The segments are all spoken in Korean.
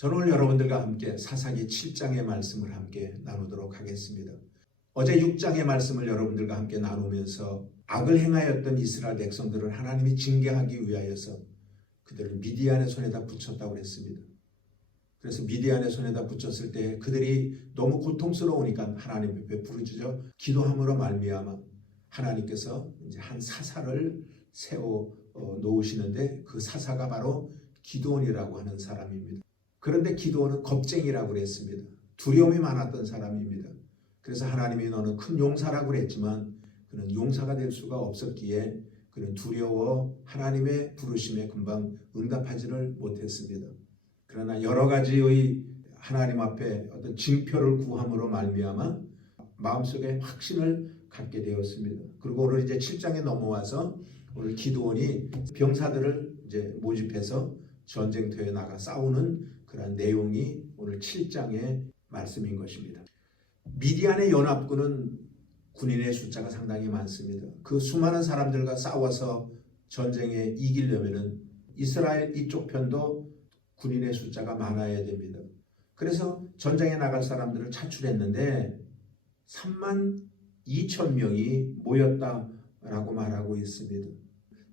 저는 오늘 여러분들과 함께 사사기 7장의 말씀을 함께 나누도록 하겠습니다. 어제 6장의 말씀을 여러분들과 함께 나누면서 악을 행하였던 이스라엘 백성들을 하나님이 징계하기 위하여서 그들을 미디안의 손에다 붙였다고 했습니다. 그래서 미디안의 손에다 붙였을 때 그들이 너무 고통스러우니까 하나님 앞에 부르짖어 기도함으로 말미암아 하나님께서 이제 한 사사를 세워 놓으시는데 그 사사가 바로 기드온이라고 하는 사람입니다. 그런데 기드온은 겁쟁이라고 그랬습니다. 두려움이 많았던 사람입니다. 그래서 하나님이 너는 큰 용사라고 그랬지만 그는 용사가 될 수가 없었기에 그는 두려워 하나님의 부르심에 금방 응답하지를 못했습니다. 그러나 여러 가지의 하나님 앞에 어떤 징표를 구함으로 말미암아 마음속에 확신을 갖게 되었습니다. 그리고 오늘 이제 7장에 넘어와서 오늘 기드온이 병사들을 이제 모집해서 전쟁터에 나가 싸우는 그런 내용이 오늘 7장의 말씀인 것입니다. 미디안의 연합군은 군인의 숫자가 상당히 많습니다. 그 수많은 사람들과 싸워서 전쟁에 이기려면은 이스라엘 이쪽 편도 군인의 숫자가 많아야 됩니다. 그래서 전쟁에 나갈 사람들을 차출했는데 3만 2천 명이 모였다라고 말하고 있습니다.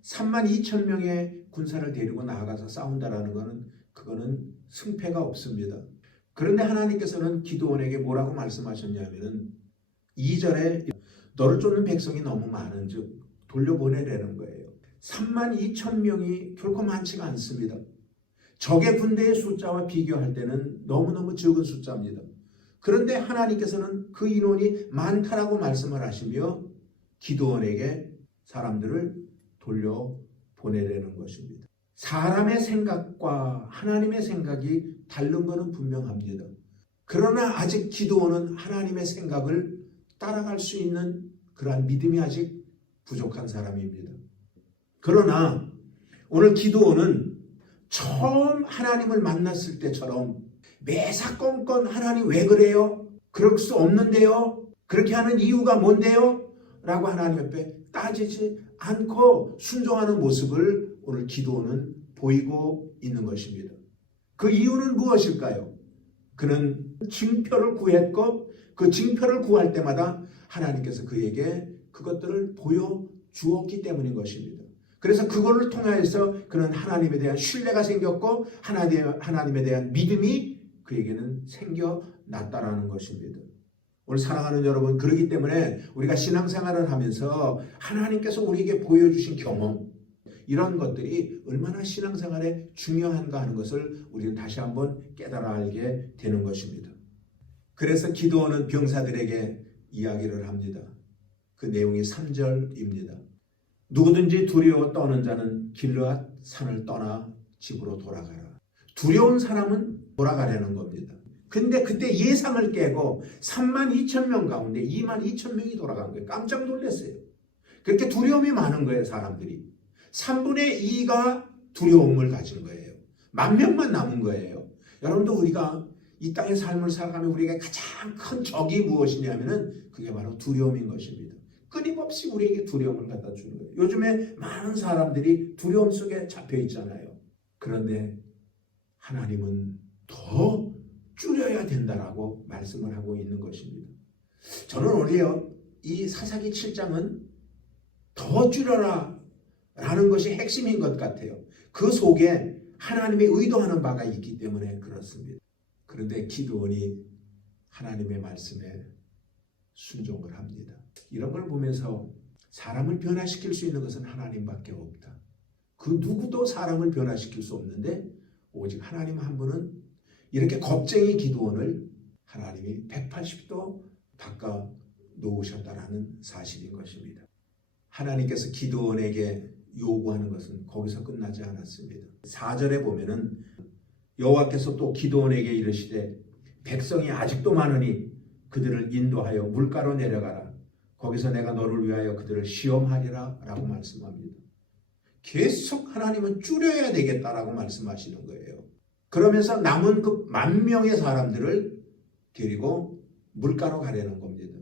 3만 2천 명의 군사를 데리고 나아가서 싸운다라는 것은 그거는 승패가 없습니다. 그런데 하나님께서는 기드온에게 뭐라고 말씀하셨냐면은 2절에 너를 쫓는 백성이 너무 많은즉 돌려보내라는 거예요. 3만 2천 명이 결코 많지가 않습니다. 적의 군대의 숫자와 비교할 때는 너무너무 적은 숫자입니다. 그런데 하나님께서는 그 인원이 많다라고 말씀을 하시며 기드온에게 사람들을 돌려보내라는 것입니다. 사람의 생각과 하나님의 생각이 다른 것은 분명합니다. 그러나 아직 기드온은 하나님의 생각을 따라갈 수 있는 그러한 믿음이 아직 부족한 사람입니다. 그러나 오늘 기드온은 처음 하나님을 만났을 때처럼 매사건건 하나님 왜 그래요? 그럴 수 없는데요? 그렇게 하는 이유가 뭔데요? 라고 하나님 앞에 따지지 않고 순종하는 모습을 오늘 기드온은 보이고 있는 것입니다. 그 이유는 무엇일까요? 그는 징표를 구했고 그 징표를 구할 때마다 하나님께서 그에게 그것들을 보여주었기 때문인 것입니다. 그래서 그거를 통하여서 그는 하나님에 대한 신뢰가 생겼고 하나님에 대한 믿음이 그에게는 생겨났다라는 것입니다. 오늘 사랑하는 여러분, 그렇기 때문에 우리가 신앙생활을 하면서 하나님께서 우리에게 보여주신 경험, 이런 것들이 얼마나 신앙생활에 중요한가 하는 것을 우리는 다시 한번 깨달아 알게 되는 것입니다. 그래서 기드온은 병사들에게 이야기를 합니다. 그 내용이 3절입니다. 누구든지 두려워 떠는 자는 길르앗 산을 떠나 집으로 돌아가라. 두려운 사람은 돌아가려는 겁니다. 근데 그때 예상을 깨고 3만 2천 명 가운데 2만 2천 명이 돌아간 거예요. 깜짝 놀랐어요. 그렇게 두려움이 많은 거예요, 사람들이. 3분의 2가 두려움을 가진 거예요. 10,000명만 남은 거예요. 여러분도 우리가 이 땅의 삶을 살아가면 우리가 가장 큰 적이 무엇이냐면은 그게 바로 두려움인 것입니다. 끊임없이 우리에게 두려움을 갖다 주는 거예요. 요즘에 많은 사람들이 두려움 속에 잡혀 있잖아요. 그런데 하나님은 더 줄여야 된다라고 말씀을 하고 있는 것입니다. 저는 오히려 이 사사기 7장은 더 줄여라 라는 것이 핵심인 것 같아요. 그 속에 하나님의 의도하는 바가 있기 때문에 그렇습니다. 그런데 기드온이 하나님의 말씀에 순종을 합니다. 이런 걸 보면서 사람을 변화시킬 수 있는 것은 하나님밖에 없다. 그 누구도 사람을 변화시킬 수 없는데 오직 하나님 한 분은 이렇게 겁쟁이 기드온을 하나님이 180도 바꿔 놓으셨다라는 사실인 것입니다. 하나님께서 기드온에게 요구하는 것은 거기서 끝나지 않았습니다. 4절에 보면은 여호와께서 또 기드온에게 이르시되 백성이 아직도 많으니 그들을 인도하여 물가로 내려가라. 거기서 내가 너를 위하여 그들을 시험하리라 라고 말씀합니다. 계속 하나님은 줄여야 되겠다라고 말씀하시는 거예요. 그러면서 남은 그 10,000명의 사람들을 데리고 물가로 가려는 겁니다.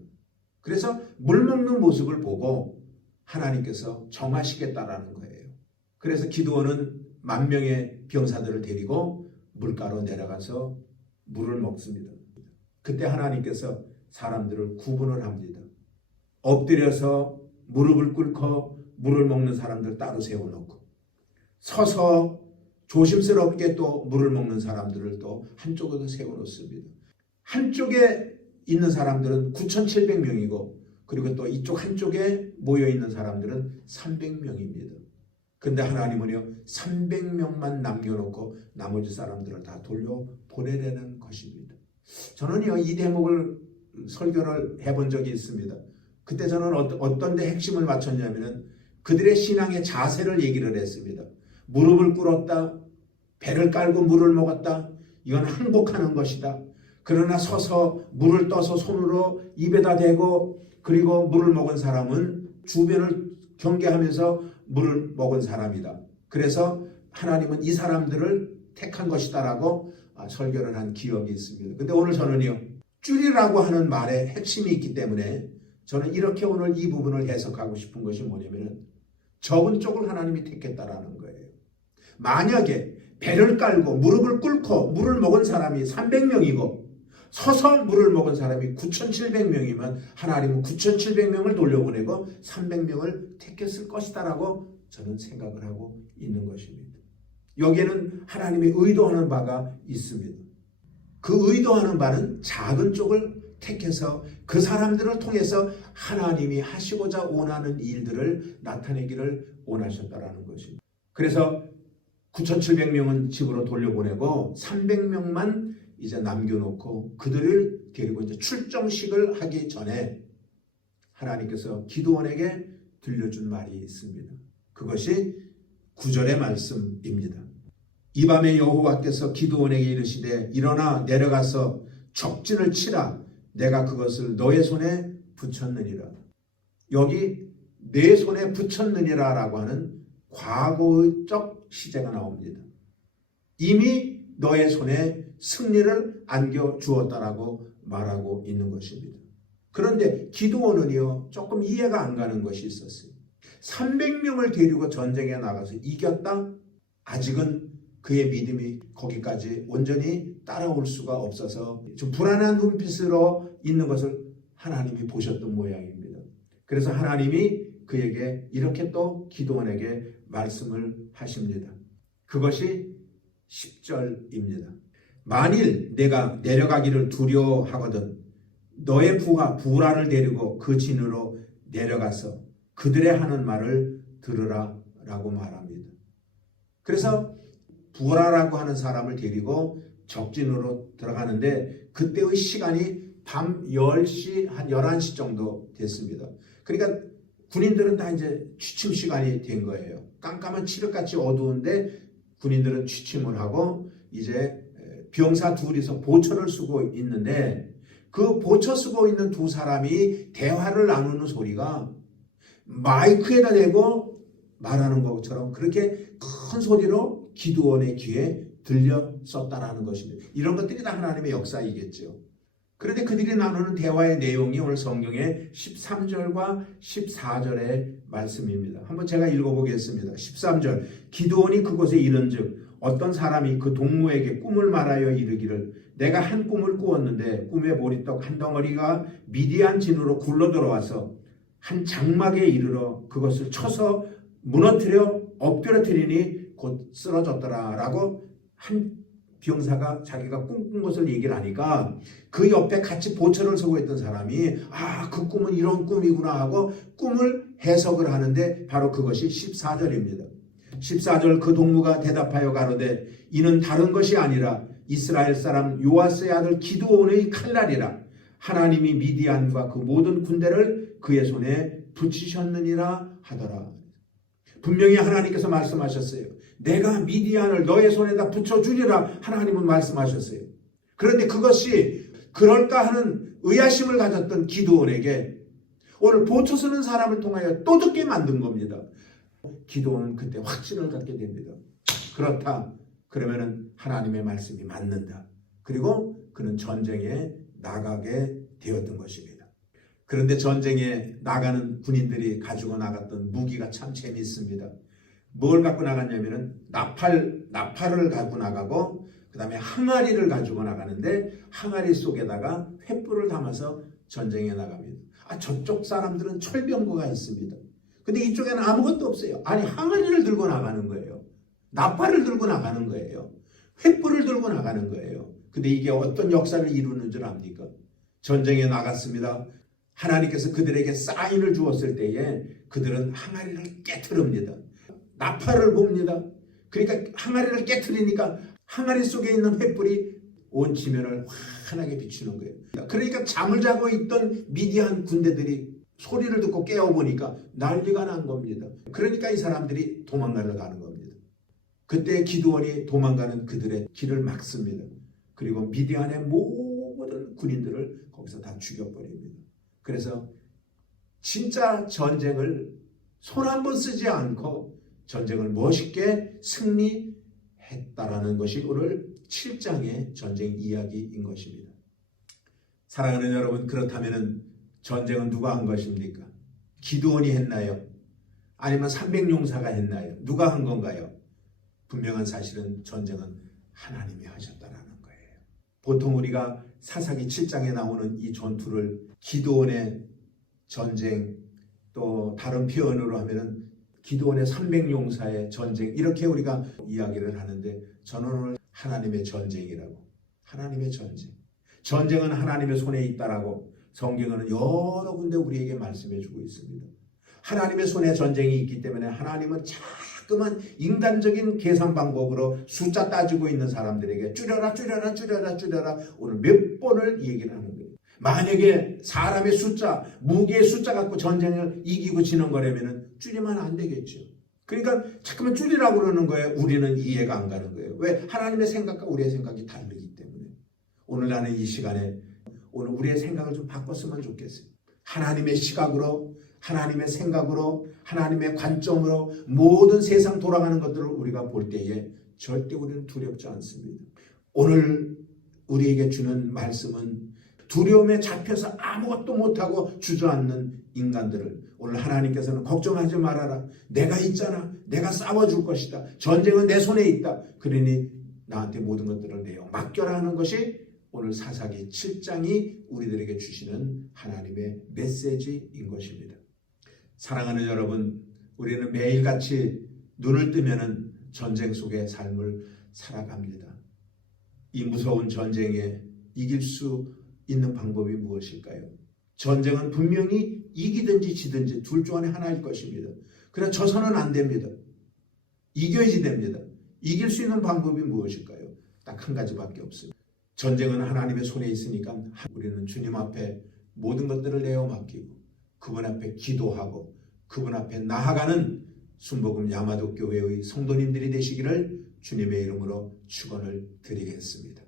그래서 물 먹는 모습을 보고 하나님께서 정하시겠다라는 거예요. 그래서 기드온은 10,000명의 병사들을 데리고 물가로 내려가서 물을 먹습니다. 그때 하나님께서 사람들을 구분을 합니다. 엎드려서 무릎을 꿇고 물을 먹는 사람들 따로 세워놓고, 서서 조심스럽게 또 물을 먹는 사람들을 또 한쪽으로 세워놓습니다. 한쪽에 있는 사람들은 9,700명이고 그리고 또 이쪽 한쪽에 모여있는 사람들은 300명입니다. 근데 하나님은요 300명만 남겨놓고 나머지 사람들을 다 돌려보내려는 것입니다. 저는요 이 대목을 설교를 해본 적이 있습니다. 그때 저는 어떤 데 핵심을 맞췄냐면은 그들의 신앙의 자세를 얘기를 했습니다. 무릎을 꿇었다, 배를 깔고 물을 먹었다, 이건 항복하는 것이다. 그러나 서서 물을 떠서 손으로 입에다 대고 그리고 물을 먹은 사람은 주변을 경계하면서 물을 먹은 사람이다. 그래서 하나님은 이 사람들을 택한 것이다라고 설교를 한 기억이 있습니다. 근데 오늘 저는요 줄이라고 하는 말에 핵심이 있기 때문에 저는 이렇게 오늘 이 부분을 해석하고 싶은 것이 뭐냐면 적은 쪽을 하나님이 택했다라는 거예요. 만약에 배를 깔고 무릎을 꿇고 물을 먹은 사람이 300명이고 서서 물을 먹은 사람이 9,700명이면 하나님은 9,700명을 돌려보내고 300명을 택했을 것이다라고 저는 생각을 하고 있는 것입니다. 여기에는 하나님이 의도하는 바가 있습니다. 그 의도하는 바는 작은 쪽을 택해서 그 사람들을 통해서 하나님이 하시고자 원하는 일들을 나타내기를 원하셨다라는 것입니다. 그래서 9,700명은 집으로 돌려보내고 300명만 이제 남겨놓고 그들을 데리고 이제 출정식을 하기 전에 하나님께서 기드온에게 들려준 말이 있습니다. 그것이 9절의 말씀입니다. 이 밤에 여호와께서 기드온에게 이르시되 일어나 내려가서 적진을 치라. 내가 그것을 너의 손에 붙였느니라. 여기 내 손에 붙였느니라 라고 하는 과거적 시제가 나옵니다. 이미 너의 손에 승리를 안겨주었다라고 말하고 있는 것입니다. 그런데 기드온은요 조금 이해가 안 가는 것이 있었어요. 300명을 데리고 전쟁에 나가서 이겼다? 아직은 그의 믿음이 거기까지 온전히 따라올 수가 없어서 좀 불안한 눈빛으로 있는 것을 하나님이 보셨던 모양입니다. 그래서 하나님이 그에게 이렇게 또 기드온에게 말씀을 하십니다. 그것이 10절입니다. 만일 내가 내려가기를 두려워하거든 너의 부하 부라를 데리고 그 진으로 내려가서 그들의 하는 말을 들으라 라고 말합니다. 그래서 부라라고 하는 사람을 데리고 적진으로 들어가는데 그때의 시간이 밤 10시 한 11시 정도 됐습니다. 그러니까 군인들은 다 이제 취침 시간이 된 거예요. 깜깜한 칠흑같이 어두운데 군인들은 취침을 하고 이제 병사 둘이서 보초를 쓰고 있는데 그 보초 쓰고 있는 두 사람이 대화를 나누는 소리가 마이크에다 대고 말하는 것처럼 그렇게 큰 소리로 기드온의 귀에 들렸었다라는 것입니다. 이런 것들이 다 하나님의 역사이겠죠. 그런데 그들이 나누는 대화의 내용이 오늘 성경의 13절과 14절의 말씀입니다. 한번 제가 읽어보겠습니다. 13절 기드온이 그곳에 이른즉 어떤 사람이 그 동무에게 꿈을 말하여 이르기를 내가 한 꿈을 꾸었는데 꿈의 보리떡 한 덩어리가 미디안 진으로 굴러 들어와서 한 장막에 이르러 그것을 쳐서 무너뜨려 엎드려뜨리니 곧 쓰러졌더라 라고 한 병사가 자기가 꿈꾼 것을 얘기를 하니까 그 옆에 같이 보초를 서고 있던 사람이 그 꿈은 이런 꿈이구나 하고 꿈을 해석을 하는데 바로 그것이 14절입니다. 14절 그 동무가 대답하여 가로되 이는 다른 것이 아니라 이스라엘 사람 요아스의 아들 기드온의 칼날이라 하나님이 미디안과 그 모든 군대를 그의 손에 붙이셨느니라 하더라. 분명히 하나님께서 말씀하셨어요. 내가 미디안을 너의 손에다 붙여주리라 하나님은 말씀하셨어요. 그런데 그것이 그럴까 하는 의아심을 가졌던 기드온에게 오늘 보초 서는 사람을 통하여 또 듣게 만든 겁니다. 기드온은 그때 확신을 갖게 됩니다. 그렇다. 그러면은 하나님의 말씀이 맞는다. 그리고 그는 전쟁에 나가게 되었던 것입니다. 그런데 전쟁에 나가는 군인들이 가지고 나갔던 무기가 참 재미있습니다. 뭘 갖고 나갔냐면은 나팔을 갖고 나가고 그 다음에 항아리를 가지고 나가는데 항아리 속에다가 횃불을 담아서 전쟁에 나갑니다. 저쪽 사람들은 철병거가 있습니다. 근데 이쪽에는 아무것도 없어요. 아니 항아리를 들고 나가는 거예요. 나팔을 들고 나가는 거예요. 횃불을 들고 나가는 거예요. 근데 이게 어떤 역사를 이루는 줄 압니까? 전쟁에 나갔습니다. 하나님께서 그들에게 사인을 주었을 때에 그들은 항아리를 깨트립니다. 나팔을 봅니다. 그러니까 항아리를 깨트리니까 항아리 속에 있는 횃불이 온 지면을 환하게 비추는 거예요. 그러니까 잠을 자고 있던 미디안 군대들이 소리를 듣고 깨어보니까 난리가 난 겁니다. 그러니까 이 사람들이 도망가려 가는 겁니다. 그때 기드온이 도망가는 그들의 길을 막습니다. 그리고 미디안의 모든 군인들을 거기서 다 죽여버립니다. 그래서 진짜 전쟁을 손 한 번 쓰지 않고 전쟁을 멋있게 승리했다라는 것이 오늘 7장의 전쟁 이야기인 것입니다. 사랑하는 여러분, 그렇다면 전쟁은 누가 한 것입니까? 기드온이 했나요? 아니면 300용사가 했나요? 누가 한 건가요? 분명한 사실은 전쟁은 하나님이 하셨다라는 거예요. 보통 우리가 사사기 7장에 나오는 이 전투를 기드온의 전쟁, 또 다른 표현으로 하면은 기드온의 300용사의 전쟁, 이렇게 우리가 이야기를 하는데 저는 오늘 하나님의 전쟁이라고, 하나님의 전쟁, 전쟁은 하나님의 손에 있다라고 성경은 여러 군데 우리에게 말씀해 주고 있습니다. 하나님의 손에 전쟁이 있기 때문에 하나님은 자꾸만 인간적인 계산 방법으로 숫자 따지고 있는 사람들에게 줄여라 오늘 몇 번을 얘기를 하는 거예요. 만약에 사람의 숫자, 무게의 숫자 갖고 전쟁을 이기고 지는 거라면 줄이면 안 되겠죠. 그러니까 자꾸만 줄이라고 그러는 거예요. 우리는 이해가 안 가는 거예요. 왜? 하나님의 생각과 우리의 생각이 다르기 때문에. 오늘 나는 이 시간에 오늘 우리의 생각을 좀 바꿨으면 좋겠어요. 하나님의 시각으로, 하나님의 생각으로, 하나님의 관점으로 모든 세상 돌아가는 것들을 우리가 볼 때에 절대 우리는 두렵지 않습니다. 오늘 우리에게 주는 말씀은 두려움에 잡혀서 아무것도 못하고 주저앉는 인간들을 오늘 하나님께서는 걱정하지 말아라. 내가 있잖아. 내가 싸워줄 것이다. 전쟁은 내 손에 있다. 그러니 나한테 모든 것들을 내어 맡겨라 하는 것이 오늘 사사기 7장이 우리들에게 주시는 하나님의 메시지인 것입니다. 사랑하는 여러분, 우리는 매일같이 눈을 뜨면은 전쟁 속의 삶을 살아갑니다. 이 무서운 전쟁에 이길 수 있는 방법이 무엇일까요? 전쟁은 분명히 이기든지 지든지 둘 중 안에 하나일 것입니다. 그러나 져서는 안 됩니다. 이겨야지 됩니다. 이길 수 있는 방법이 무엇일까요? 딱 한 가지밖에 없습니다. 전쟁은 하나님의 손에 있으니까 우리는 주님 앞에 모든 것들을 내어 맡기고 그분 앞에 기도하고 그분 앞에 나아가는 순복음 야마도 교회의 성도님들이 되시기를 주님의 이름으로 축원을 드리겠습니다.